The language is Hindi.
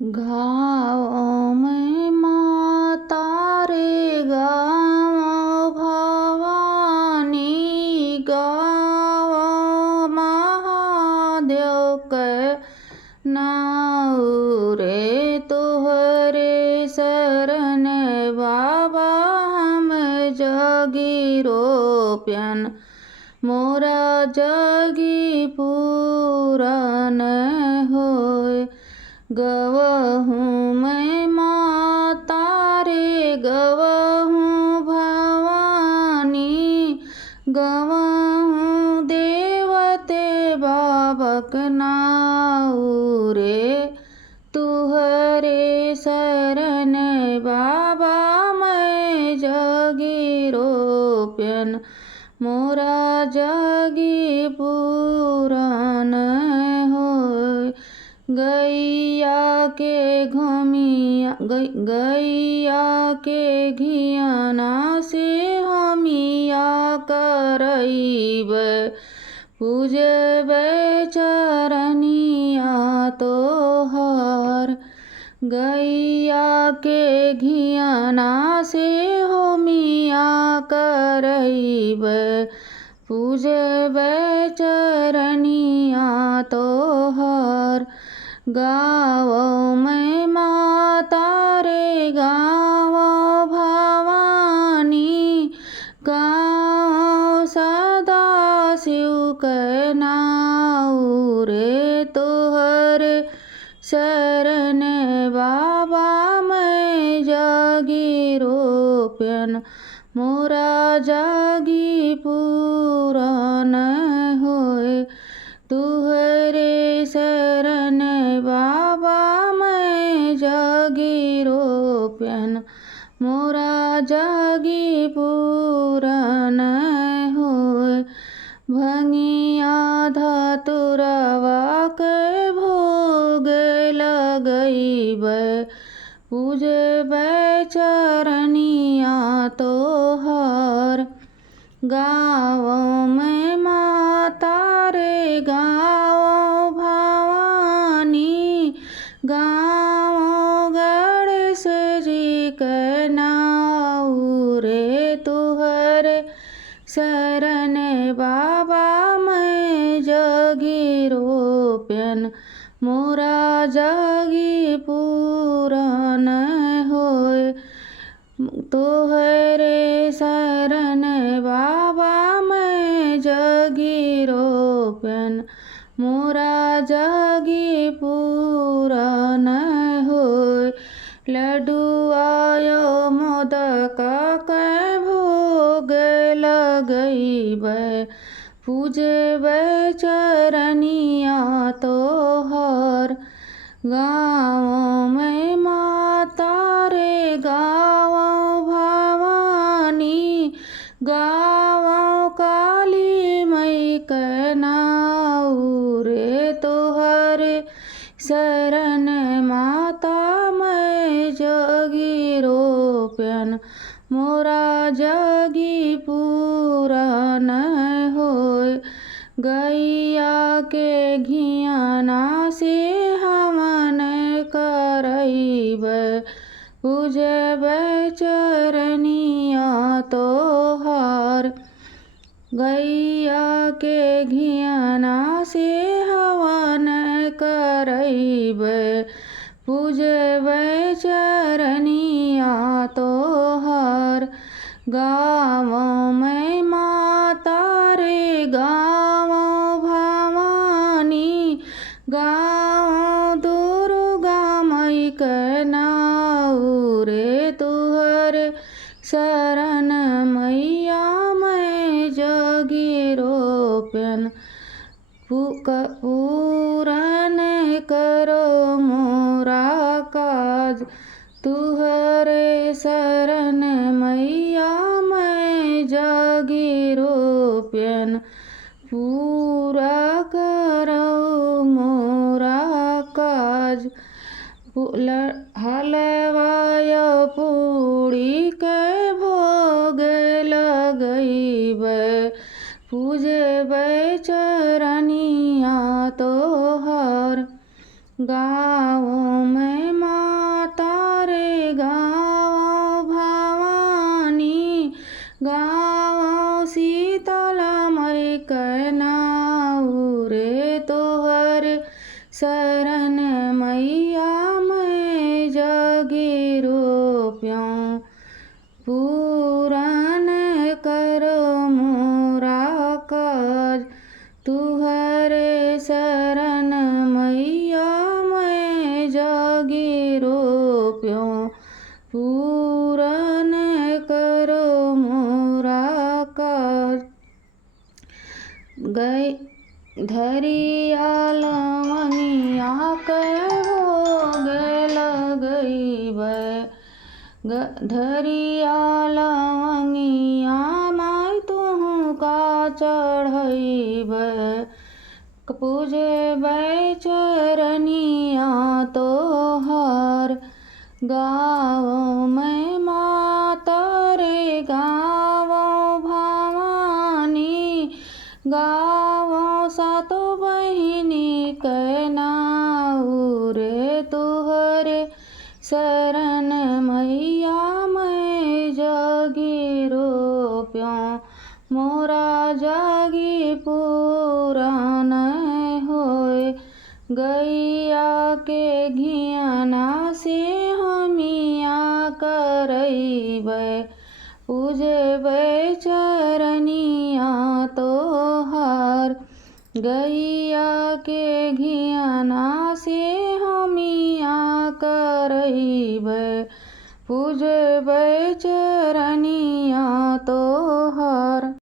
गाँव में माता रे गाँव भवानी, गाँव महादेव के नाऊ रे। तोहरे शरण बाबा हम जगी रोप्यन, मोरा जगी पूरन होय। गवहूँ मैं माता रे गवहूँ भवानी, गवहूँ देवते बाबक नाऊ रे। तुहरे शरण बाबा मैं जगी रोप्यन, मोरा जगी पूरन होय। गैया के घियाना से हमिया करैब, पूजबै चरनिया तोहर। गैया के घियाना से हमिया करैब, पूजबै चरनिया तोहर। गाँव में माता रे गाँव भवानी, गाँव सदा शिव के नाऊ रे। तोहरे शरण बाबा मैं जगी रोप्यन, मोरा जगी पूरन होय। तुहरे शरण बाबा मैं जगी रोप्यन, मोरा जगी पूरन होय। भंगिया धतुरवा के भोग लगैबै, पूजबै चरनिया तोहर। गाँव में माता रे गाँव भवानी, गाँव गणेश जी के नाऊ रे। तुहरे शरण बाबा मैं जगी रोप्यन, मोरा जगी पूरन होय। तोहरे शरण बाबा मैं जगी रोप्यन, मोरा जगी पूरन होय। लड्डुआयो मोदक के भोग लगैबै, पूजबै चरनिया तोहर। गाँव में माता रे गाँव भवानी, गाँव काली मई के नाऊ रे। तोहरे शरण माता मैं जगी रोप्यन, मोरा जगी पूरन होय। गैया के घियाना से हवन करैब, पूजबै चरनिया तोहर। गैया के घियाना से हवन करैब, पूजबै चरनिया तोहर। गाँव में माता रे गाँव भवानी, गाँव दुर्गा मई के नाऊ रे। तुहरे शरण मैया मैं जगी रोप्यन, पूरन करो मोरा काज। तुहरे शरण मैया मैं जगी रोप्यन, पूरा करो मोरा काज। हलवाय पूड़ी के भोग लगैबै, पूजबै चरनिया तोहर। गाँव में शरण मैया मैं जगी रोप्यों पूरन करो मोरा काज तुहरे शरण मैया मैं जगी रोप्यों पूरन करो मोरा काज गई धरिया लवनिया के भोग लगैब धरिया लवनिया माई तुहू का चढ़ैब पूजबै चरनिया तोहर गाओ मैं माता रे गाओ भवानी गाओ सातो बहिनी के नाऊ रे तुहरे शरण मैया मैं जगी रोप्यों मोरा जगी पुरान होय गैया के घियाना से हमिया करैबै पूजबै चरनिया तोहार गैया के घियाना से हमिया करैबै पूजबै चरनिया तो